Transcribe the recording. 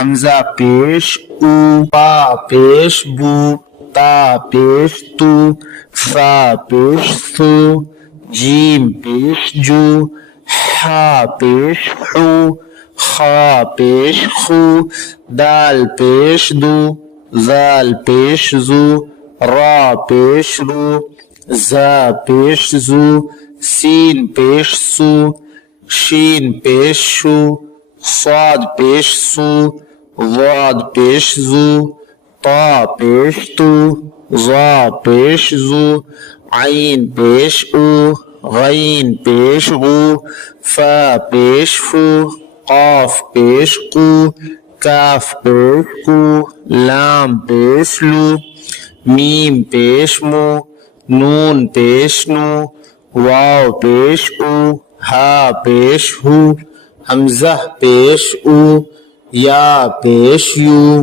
حمزہ پیش او، با پیش بو، تا پیش تو، سا پیش سو، جیم پیش جو، ہا پیش حو، خا پیش خو، دال پیش دو، زال پیش زو، را پیش رو، زا پیش زو، سین پیش سو، شین پیش شو، صاد پیش سو، ضاد پیش زو، طا پیش تو، ظا پیش زو، عین پیش او، غین پیش غو، فا پیش فو، قاف پیش قو، کاف پیش کو، لام پیش لو، میم پیش مو، نون پیش نو، واو پیش او، ہا پیش ہو، حمزہ پیش او، یا پیش یو.